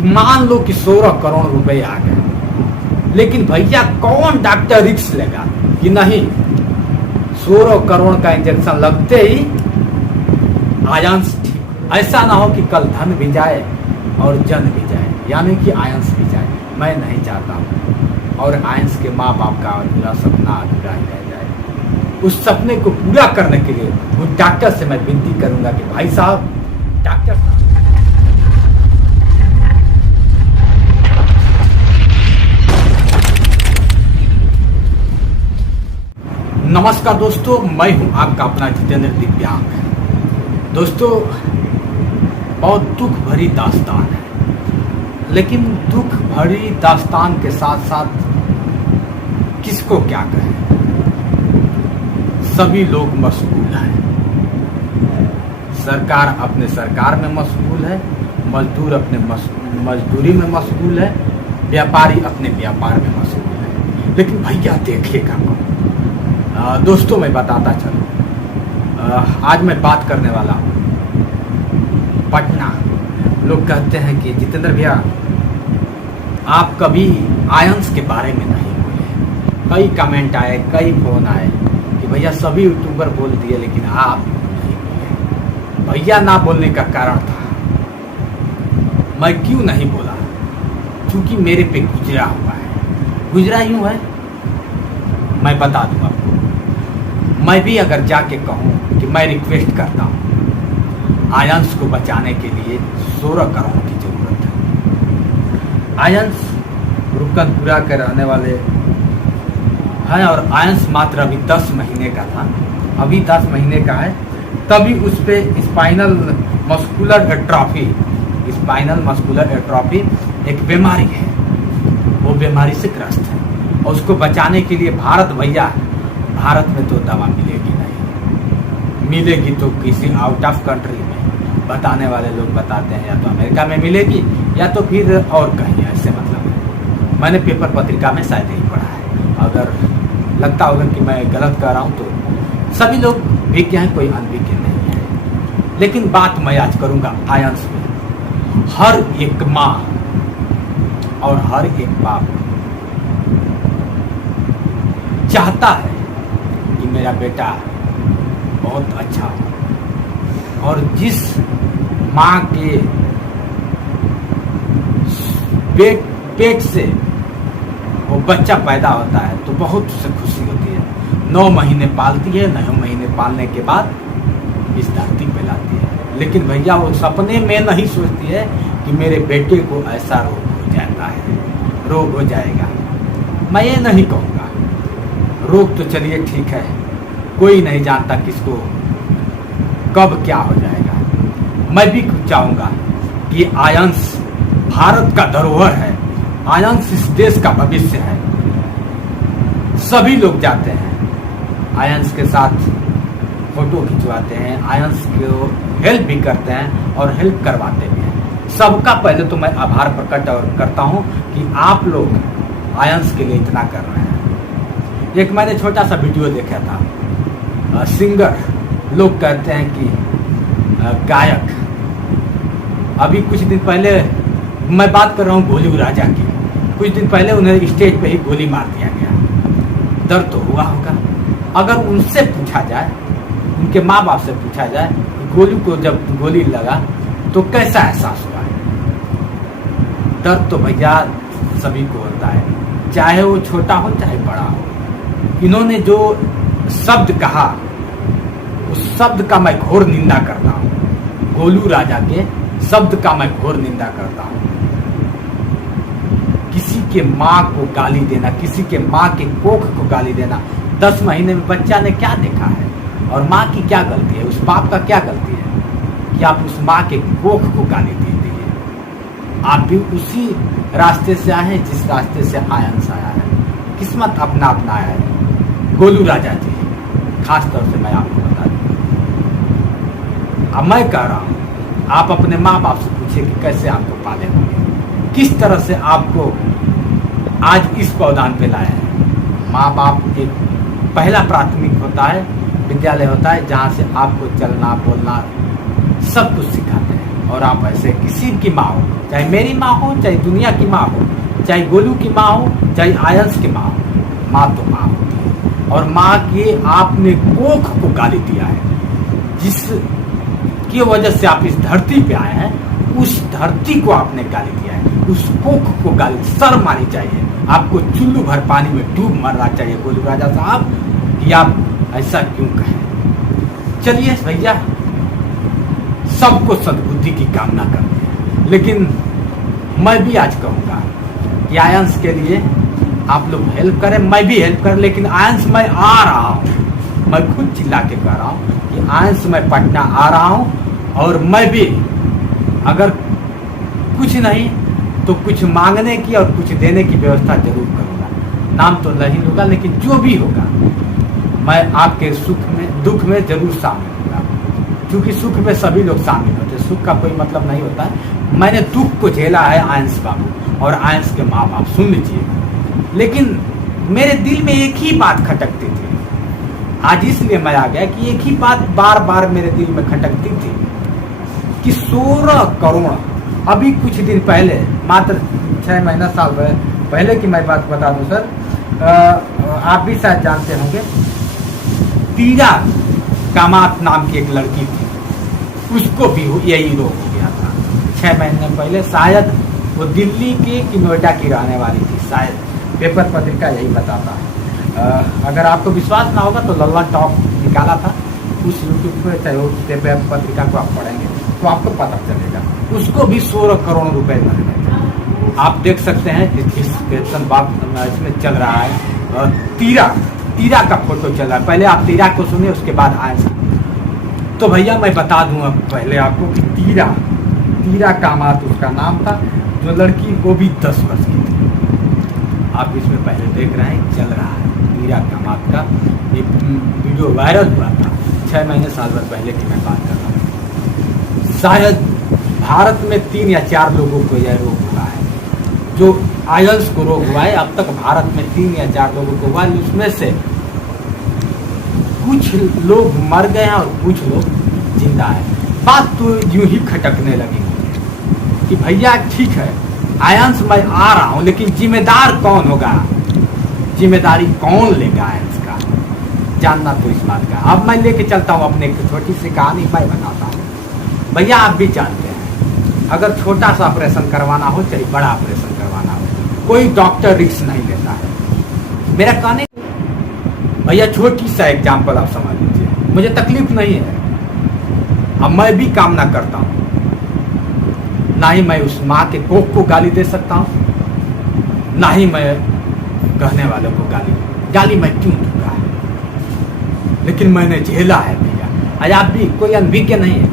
मान लो कि 16 करोड़ रुपए आ गए, लेकिन भैया कौन डॉक्टर रिस्क लेगा कि नहीं 16 करोड़ का इंजेक्शन लगते ही आयांश ठीक। ऐसा ना हो कि कल धन भी जाए और जन भी जाए, यानी कि आयांश भी जाए। मैं नहीं चाहता हूँ, और आयांश के माँ बाप का अधूरा सपना अधूरा ही रह जाए। उस सपने को पूरा करने के लिए उस डॉक्टर से मैं विनती करूंगा कि भाई साहब, डॉक्टर साहब, नमस्कार दोस्तों, मैं हूं आपका अपना जितेंद्र दिव्यांग। दोस्तों, बहुत दुख भरी दास्तान है, लेकिन दुख भरी दास्तान के साथ साथ किसको क्या कहें, सभी लोग मशगूल हैं। सरकार अपने सरकार में मशगूल है, मजदूर अपने मजदूरी में मशगूल है, व्यापारी अपने व्यापार में मशगूल है। लेकिन भैया देखिएगा दोस्तों, मैं बताता चलूं, आज मैं बात करने वाला हूं पटना। लोग कहते हैं कि जितेंद्र भैया आप कभी आयंस के बारे में नहीं बोले। कई कमेंट आए, कई फोन आए कि भैया सभी यूट्यूबर बोल दिए लेकिन आप नहीं बोले। भैया ना बोलने का कारण था, मैं क्यों नहीं बोला, क्योंकि मेरे पे गुजरा हुआ है। गुजरा यूं है, मैं बता दूं आपको। मैं भी अगर जाके कहूं कि मैं रिक्वेस्ट करता हूं, आयंस को बचाने के लिए 16 करोड़ की जरूरत है। आयंस रुकनपुरा के रहने वाले हैं और आयंस मात्र अभी 10 महीने का था, अभी 10 महीने का है। तभी उस पर स्पाइनल मस्कुलर एट्रोफी एक बीमारी है, वो बीमारी से ग्रस्त है। और उसको बचाने के लिए भारत में तो दवा मिलेगी नहीं, मिलेगी तो किसी आउट ऑफ कंट्री में। बताने वाले लोग बताते हैं या तो अमेरिका में मिलेगी या तो फिर और कहीं, ऐसे मतलब है। मैंने पेपर पत्रिका में शायद यही पढ़ा है। अगर लगता होगा कि मैं गलत कह रहा हूँ तो सभी लोग विज्ञ हैं, कोई अनविज्ञ नहीं है। लेकिन बात मैं आज करूँगा आयंस में। हर एक माँ और हर एक बाप चाहता है कि मेरा बेटा बहुत अच्छा हो, और जिस माँ के पेट से वो बच्चा पैदा होता है तो बहुत उसे खुशी होती है। 9 महीने पालती है, 9 महीने पालने के बाद इस धरती पे लाती है। लेकिन भैया वो सपने में नहीं सोचती है कि मेरे बेटे को ऐसा रोग हो जाता है, रोग हो जाएगा। मैं ये नहीं कहूँगा, रोग तो चलिए ठीक है, कोई नहीं जानता किसको कब क्या हो जाएगा। मैं भी चाहूँगा कि आयंस भारत का धरोहर है, आयंस इस देश का भविष्य है। सभी लोग जाते हैं आयंस के साथ, फोटो खिंचवाते हैं, आयंस को हेल्प भी करते हैं और हेल्प करवाते भी हैं। सबका पहले तो मैं आभार प्रकट और करता हूँ कि आप लोग आयंस के लिए इतना कर रहे हैं। एक मैंने छोटा सा वीडियो देखा था, सिंगर, लोग कहते हैं कि गायक। अभी कुछ दिन पहले मैं बात कर रहा हूँ गोलू राजा की, कुछ दिन पहले उन्हें स्टेज पे ही गोली मार दिया गया। दर्द तो हुआ होगा। अगर उनसे पूछा जाए, उनके माँ बाप से पूछा जाए गोलू को जब गोली लगा तो कैसा एहसास हुआ है, दर्द तो भैया सभी को होता है, चाहे वो छोटा हो चाहे बड़ा हो। इन्होंने जो शब्द कहा उस शब्द का मैं घोर निंदा करता हूँ। गोलू राजा के शब्द का मैं घोर निंदा करता हूँ। किसी के माँ को गाली देना, किसी के माँ के कोख को गाली देना, 10 महीने में बच्चा ने क्या देखा है और माँ की क्या गलती है, उस बाप का क्या गलती है कि आप उस माँ के कोख को गाली दे दिए। आप भी उसी रास्ते से आए हैं जिस रास्ते से आयंस आया है, किस्मत अपना अपना आया है। गोलू राजा जी, खास तौर से मैं आपको बता दूं, अब मैं कह रहा हूँ, आप अपने माँ बाप से पूछिए कि कैसे आपको पाले होंगे, किस तरह से आपको आज इस पौधान पे लाया है। माँ बाप एक पहला प्राथमिक होता है, विद्यालय होता है, जहाँ से आपको चलना बोलना सब कुछ सिखाते हैं। और आप ऐसे किसी की माँ हो, चाहे मेरी माँ हो, चाहे दुनिया की माँ हो, चाहे गोलू की माँ हो, चाहे आयंस की माँ हो, माँ तो माँ होती है। और माँ की आपने कोख को गाली दिया है, जिस की वजह से आप इस धरती पे आए हैं, उस धरती को आपने गाली दिया है, उस कोख को गाली, शर्म आनी चाहिए आपको। चुल्लू भर पानी में डूब मरना चाहिए गोलू राजा साहब कि आप ऐसा क्यों कहें। चलिए भैया, सबको सद्बुद्धि की कामना करते हैं, लेकिन मैं भी आज कहूँगा कि आयंस के लिए आप लोग हेल्प करें, मैं भी हेल्प करें। लेकिन आयंस मैं आ रहा हूँ, मैं खुद चिल्ला के कह रहा हूँ कि आयंस मैं पटना आ रहा हूँ, और मैं भी अगर कुछ नहीं तो कुछ मांगने की और कुछ देने की व्यवस्था जरूर करूँगा। नाम तो नहीं लूँगा, लेकिन जो भी होगा मैं आपके सुख में दुख में जरूर शामिल होगा, क्योंकि सुख में सभी लोग शामिल होते हैं, सुख का कोई मतलब नहीं होता है। मैंने दुख को झेला है आयंस बाबू और आयंस के माँ बाप, सुन लीजिए। लेकिन मेरे दिल में एक ही बात खटकती थी, आज इसलिए मैं आ गया कि एक ही बात बार बार मेरे दिल में खटकती थी कि 16 करोड़, अभी कुछ दिन पहले, मात्र 6 महीना साल पहले की मैं बात बता दूं सर, आप भी शायद जानते होंगे, तीरा कामात नाम की एक लड़की थी, उसको भी यही रोग हो गया था 6 महीने पहले। शायद वो दिल्ली की कि नोएडा की रहने वाली थी, शायद पेपर पत्रिका यही बताता है। अगर आपको विश्वास ना होगा तो लल्ला टॉप निकाला था उस यूट्यूब पे, चाहे उस पेपर पत्रिका को आप पढ़ेंगे तो आपको पता चलेगा। उसको भी 16 करोड़ रुपए मिले थे। आप देख सकते हैं इस इसमें चल रहा है तीरा का फोटो चल रहा है। पहले आप तीरा को सुनिए, उसके बाद आए। तो भैया मैं बता दूं अब पहले आपको कि तीरा कामात उसका नाम था, जो लड़की वो भी 10 वर्ष की थी। आप इसमें पहले देख रहे हैं, चल रहा है तीरा कामात का एक वीडियो वायरल हुआ था 6 महीने साल भर पहले की मैं बात कर रहा हूँ। शायद भारत में 3 या 4 लोगों को यह रोग हुआ है, जो आयंस को रोग हुआ है। अब तक भारत में 3 या 4 लोगों को हुआ, उसमें से कुछ लोग मर गए हैं और कुछ लोग जिंदा है। बात तो यूं ही खटकने लगी कि भैया ठीक है आयंस मैं आ रहा हूं, लेकिन जिम्मेदार कौन होगा, जिम्मेदारी कौन लेगा आयंस का, जानना तो इस बात का। अब मैं लेके चलता हूं अपने एक छोटी सी कहानी मैं बताता हूं। भैया आप भी जानते हैं, अगर छोटा सा ऑपरेशन करवाना हो चाहे बड़ा ऑपरेशन करवाना हो, कोई डॉक्टर रिस्क नहीं लेता है। मेरा कहने भैया छोटी सा एग्जाम्पल आप समझ लीजिए, मुझे तकलीफ नहीं है, अब मैं भी काम ना करता हूं, ना ही मैं उस माँ के कोख को गाली दे सकता हूं, ना ही मैं कहने वालों को गाली मैं क्यों दूंगा, लेकिन मैंने झेला है भैया। आज आप भी कोई अनभिज्ञ नहीं है,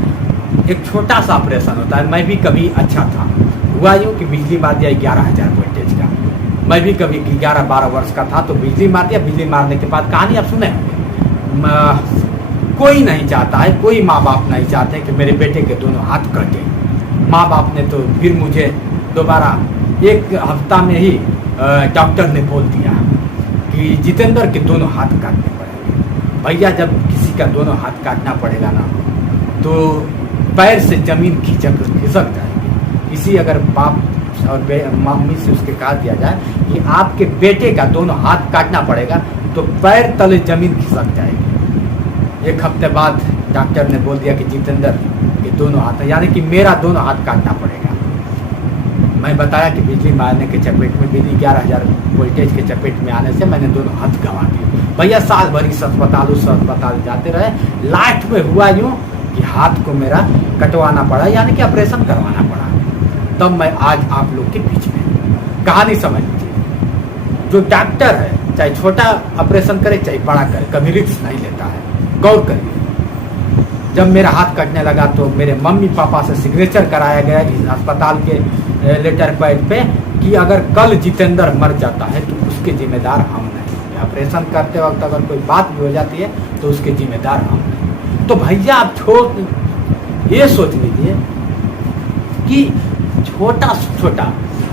एक छोटा सा ऑपरेशन होता है। मैं भी कभी अच्छा था, हुआ यूँ कि बिजली मार दिया 11,000 वोल्टेज का। मैं भी कभी 11-12 वर्ष का था तो बिजली मार दिया। बिजली मारने के बाद कहानी आप सुने होंगे, कोई नहीं चाहता है, कोई माँ बाप नहीं चाहते कि मेरे बेटे के दोनों हाथ कटे। माँ बाप ने तो फिर मुझे दोबारा 1 हफ्ता में ही डॉक्टर ने बोल दिया कि जितेंद्र के दोनों हाथ काटने पड़ेंगे। भैया जब किसी का दोनों हाथ काटना पड़ेगा ना, तो पैर से जमीन खिसक जाएगी। इसी अगर बाप और मम्मी से उसके कहा दिया जाए कि आपके बेटे का दोनों हाथ काटना पड़ेगा, तो पैर तले जमीन खिसक जाएगी। 1 हफ्ते बाद डॉक्टर ने बोल दिया कि जितेंद्र के दोनों हाथ, यानी कि मेरा दोनों हाथ काटना पड़ेगा। मैं बताया कि बिजली मारने के चपेट में, बिजली 11,000 वोल्टेज के चपेट में आने से मैंने दोनों हाथ गंवा दिए। भैया साल भर इस अस्पताल जाते रहे। लास्ट में हुआ यूँ कि हाथ को मेरा कटवाना पड़ा, यानी कि ऑपरेशन करवाना पड़ा। तब मैं आज आप लोग के बीच में कहानी समझ लीजिए। जो डॉक्टर है, चाहे छोटा ऑपरेशन करे चाहे बड़ा करे, कभी रिस्क नहीं लेता है। गौर करिए, जब मेरा हाथ कटने लगा तो मेरे मम्मी पापा से सिग्नेचर कराया गया इस अस्पताल के लेटर पैड पे कि अगर कल जितेंद्र मर जाता है तो उसके जिम्मेदार हम नहीं। ऑपरेशन करते वक्त अगर कोई बात भी हो जाती है तो उसके जिम्मेदार हम नहीं। तो भैया आप ये सोच लीजिए कि छोटा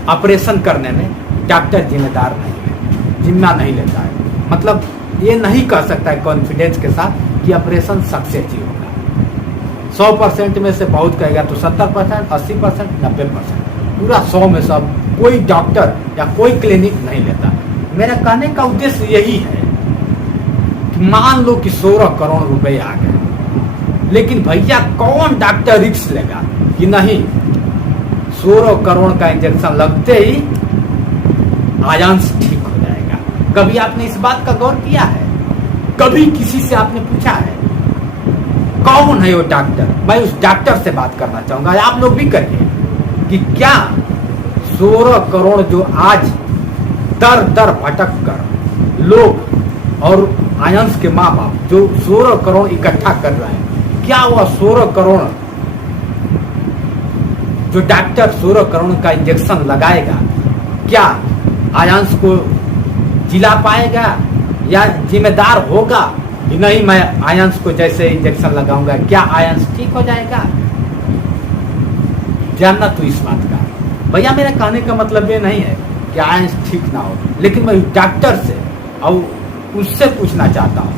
ऑपरेशन करने में डॉक्टर जिम्मेदार नहीं, जिम्मा नहीं लेता है। मतलब ये नहीं कह सकता है कॉन्फिडेंस के साथ कि ऑपरेशन सक्सेस ही होगा। 100% में से बहुत कहेगा तो 70%, 80%, 90%, पूरा 100 में सब कोई डॉक्टर या कोई क्लिनिक नहीं लेता। मेरा कहने का उद्देश्य यही है कि मान लो कि 16 करोड़ रुपए आ गए, लेकिन भैया कौन डॉक्टर रिस्क लेगा कि नहीं 16 करोड़ का इंजेक्शन लगते ही आयांश ठीक हो जाएगा। कभी आपने इस बात का गौर किया है? कभी किसी से आपने पूछा है कौन है वो डॉक्टर? मैं उस डॉक्टर से बात करना चाहूंगा, आप लोग भी करिए कि क्या 16 करोड़ जो आज दर दर भटक कर लोग और आयांश के माँ बाप जो 16 करोड़ इकट्ठा कर रहे हैं, क्या वह 16 करोड़ जो डॉक्टर 16 करोड़ का इंजेक्शन लगाएगा क्या आयांश को जिला पाएगा या जिम्मेदार होगा कि नहीं मैं आयांश को जैसे इंजेक्शन लगाऊंगा क्या आयांश ठीक हो जाएगा? जानना तो इस बात का भैया, मेरा कहने का मतलब ये नहीं है कि आयांश ठीक ना हो, लेकिन मैं डॉक्टर से और उससे पूछना चाहता हूँ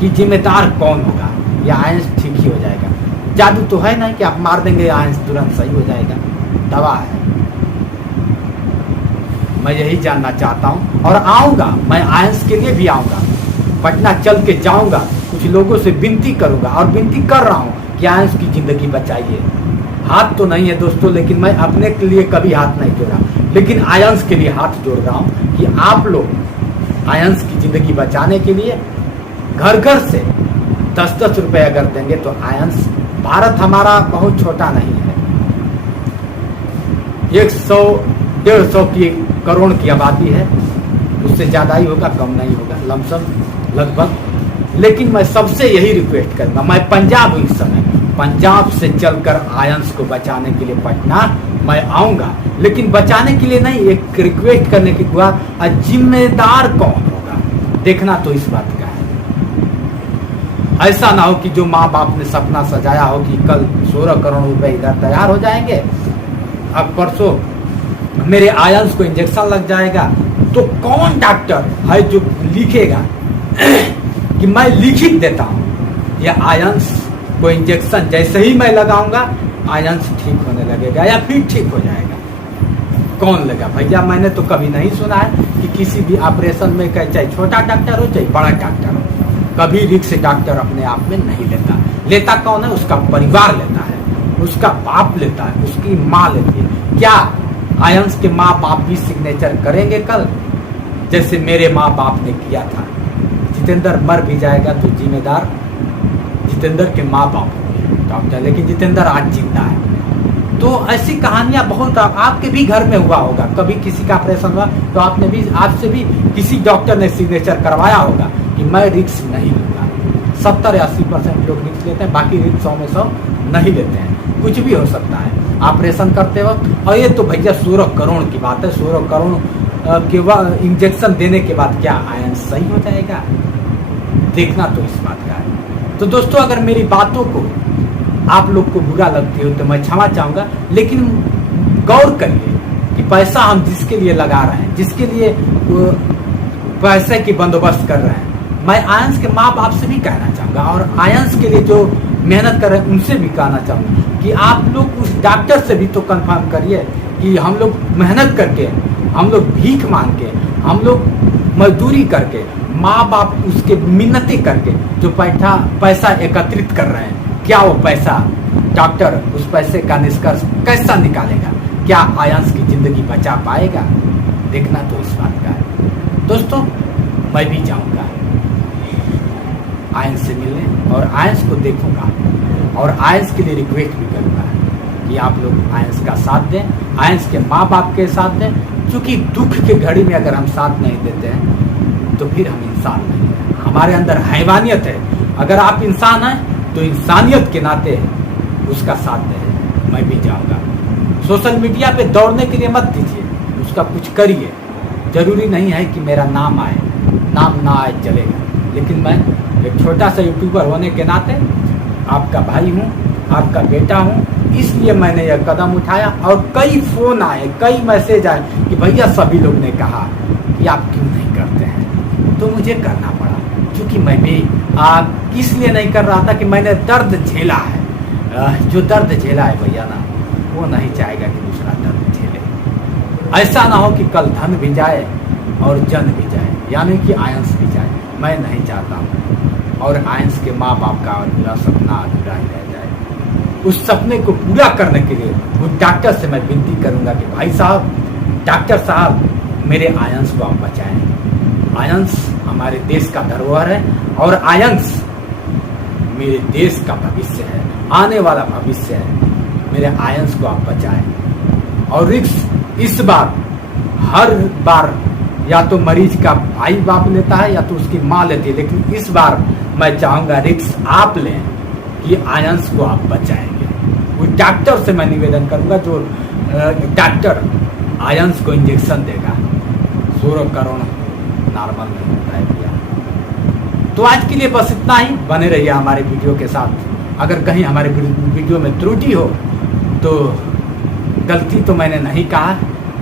कि जिम्मेदार कौन होगा या आयांश ठीक ही हो जाएगा? जादू तो है नहीं कि आप मार देंगे आयांश तुरंत सही हो जाएगा, दवा है। मैं यही जानना चाहता हूँ और आऊंगा, मैं आयांश के लिए भी आऊंगा, पटना चल के जाऊंगा, कुछ लोगों से विनती करूंगा और विनती कर रहा हूँ कि आयांश की जिंदगी बचाइए। हाथ तो नहीं है दोस्तों, लेकिन मैं अपने के लिए कभी हाथ नहीं जोड़ा, लेकिन आयांश के लिए हाथ जोड़ रहा हूँ कि आप लोग आयांश की जिंदगी बचाने के लिए घर घर से 10-10 रुपए अगर देंगे तो आयांश, भारत हमारा बहुत छोटा नहीं है, 100-150 की करोड़ की आबादी है, उससे ज्यादा ही होगा कम नहीं होगा, लमसम लगभग। लेकिन मैं सबसे यही रिक्वेस्ट करूंगा, मैं पंजाब हूँ इस समय, पंजाब से चलकर आयांश को बचाने के लिए पटना मैं आऊंगा, लेकिन बचाने के लिए नहीं, एक रिक्वेस्ट करने के बाद जिम्मेदार कौन होगा देखना तो इस बात का है। ऐसा ना हो कि जो माँ बाप ने सपना सजाया हो कि कल 16 करोड़ रुपए इधर तैयार हो जाएंगे, अब परसों मेरे आयांश को इंजेक्शन लग जाएगा, तो कौन डॉक्टर है जो लिखेगा कि मैं लिखित देता हूं या आयांश को इंजेक्शन जैसे ही मैं लगाऊंगा आयांश ठीक होने लगेगा या फिर ठीक हो जाएगा? कौन लेगा भैया? मैंने तो कभी नहीं सुना है कि किसी भी ऑपरेशन में चाहे छोटा डॉक्टर हो चाहे बड़ा डॉक्टर हो, कभी रिस्क डॉक्टर अपने आप में नहीं लेता। लेता कौन है? उसका परिवार लेता है, उसका बाप लेता है, उसकी माँ लेती है। क्या आयांश के माँ बाप भी सिग्नेचर करेंगे कल, जैसे मेरे माँ बाप ने किया था? जितेंद्र मर भी जाएगा तो जिम्मेदार जितेंद्र के माँ बाप होंगे डॉक्टर, लेकिन जितेंद्र आज जिंदा है। तो ऐसी कहानियां बहुत आपके भी घर में हुआ होगा, कभी किसी का ऑपरेशन हुआ तो आपने भी, आपसे भी किसी डॉक्टर ने सिग्नेचर करवाया होगा कि मैं रिस्क नहीं लूंगा। 70 या 80% लोग रिस्क लेते हैं, बाकी रिस्क 100 में 100 नहीं लेते हैं। कुछ भी हो सकता है ऑपरेशन करते वक्त। और ये तो भैया 16 करोड़ की बात है, 16 करोड़ के बाद इंजेक्शन देने के बाद क्या आयन सही हो जाएगा? देखना तो इस बात का है। तो दोस्तों, अगर मेरी बातों को आप लोग को बुरा लगती हो तो मैं क्षमा चाहूंगा, लेकिन गौर करिए कि पैसा हम जिसके लिए लगा रहे हैं, जिसके लिए पैसे की बंदोबस्त कर रहे हैं, मैं आयंस के माँ बाप से भी कहना चाहूंगा और आयंस के लिए जो मेहनत कर रहे हैं उनसे भी कहना चाहूंगा कि आप लोग उस डॉक्टर से भी तो कंफर्म करिए कि हम लोग मेहनत करके, हम लोग भीख मांग के, हम लोग मजदूरी करके, माँ बाप उसके मिन्नतें करके जो पैसा एकत्रित कर रहे हैं, क्या वो पैसा डॉक्टर उस पैसे का निष्कर्ष कैसा निकालेगा? क्या आयंस की जिंदगी बचा पाएगा? देखना तो इस बात का है। दोस्तों, मैं भी जाऊंगा आयंस से मिलने और आयंस को देखूंगा और आयंस के लिए रिक्वेस्ट भी करूंगा कि आप लोग आयंस का साथ दें, आयंस के माँ बाप के साथ दें, क्योंकि दुख के घड़ी में अगर हम साथ नहीं देते हैं तो फिर हम इंसान नहीं हैं, हमारे अंदर हैवानियत है। अगर आप इंसान हैं तो इंसानियत के नाते उसका साथ दें। मैं भी जाऊंगा। सोशल मीडिया पे दौड़ने के लिए मत दीजिए, उसका कुछ करिए। जरूरी नहीं है कि मेरा नाम आए, नाम ना आए चलेगा, लेकिन मैं एक छोटा सा यूट्यूबर होने के नाते आपका भाई हूँ, आपका बेटा हूँ, इसलिए मैंने यह कदम उठाया। और कई फोन आए, कई मैसेज आए कि भैया सभी लोग ने कहा कि आप क्यों नहीं करते हैं, तो मुझे करना पड़ा, क्योंकि मैं भी इसलिए नहीं कर रहा था कि मैंने दर्द झेला है, जो दर्द झेला है भैया ना, वो नहीं चाहेगा कि दूसरा दर्द झेले। ऐसा ना हो कि कल धन भी जाए और जन भी जाए, यानी कि आयंस भी जाए। मैं नहीं चाहता हूँ, और आयंस के माँ बाप का अधूरा सपना अधूरा ही रह जाए। उस सपने को पूरा करने के लिए उस डॉक्टर से मैं विनती करूँगा कि भाई साहब, डॉक्टर साहब, मेरे आयंस को आप बचाएं। आयंस हमारे देश का धरोहर है, और आयंस मेरे देश का भविष्य है, आने वाला भविष्य है। मेरे आयंस को आप बचाएं। और रिस्क इस बार, हर बार या तो मरीज का भाई बाप लेता है या तो उसकी माँ लेती है, लेकिन इस बार मैं चाहूँगा रिस्क आप लें कि आयंस को आप बचाएंगे। उस डॉक्टर से मैं निवेदन करूँगा जो डॉक्टर आयंस को इंजेक्शन देगा। 16 करोड़ नॉर्मल नहीं होता है भैया। तो आज के लिए बस इतना ही। बने रहिए हमारे वीडियो के साथ। अगर कहीं हमारे वीडियो में त्रुटि हो तो गलती तो मैंने नहीं कहा,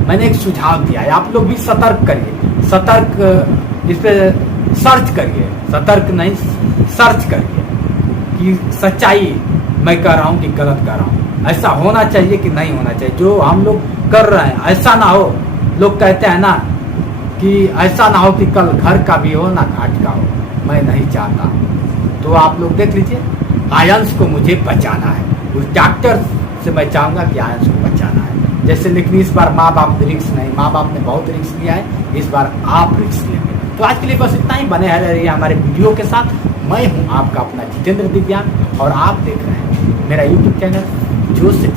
मैंने एक सुझाव दिया है। आप लोग भी सतर्क करिए, सतर्क इस पे सर्च करिए, सतर्क नहीं सर्च करिए कि सच्चाई मैं कह रहा हूँ कि गलत कर रहा हूँ, ऐसा होना चाहिए कि नहीं होना चाहिए। जो हम लोग कर रहे हैं ऐसा ना हो। लोग कहते हैं ना कि ऐसा ना हो कि कल घर का भी हो ना घाट का हो, मैं नहीं चाहता। तो आप लोग देख लीजिए, आयंस को मुझे बचाना है। उस डॉक्टर से मैं चाहूँगा कि आयंस को बचाना है। जैसे लेकिन इस बार माँ बाप रिस्क नहीं, माँ बाप ने बहुत रिस्क लिया है, इस बार आप रिस्क लेंगे। तो आज के लिए बस इतना ही। बने रहिए हमारे वीडियो के साथ। मैं हूँ आपका अपना जितेंद्र दिव्यांग, और आप देख रहे हैं मेरा यूट्यूब चैनल जोश से।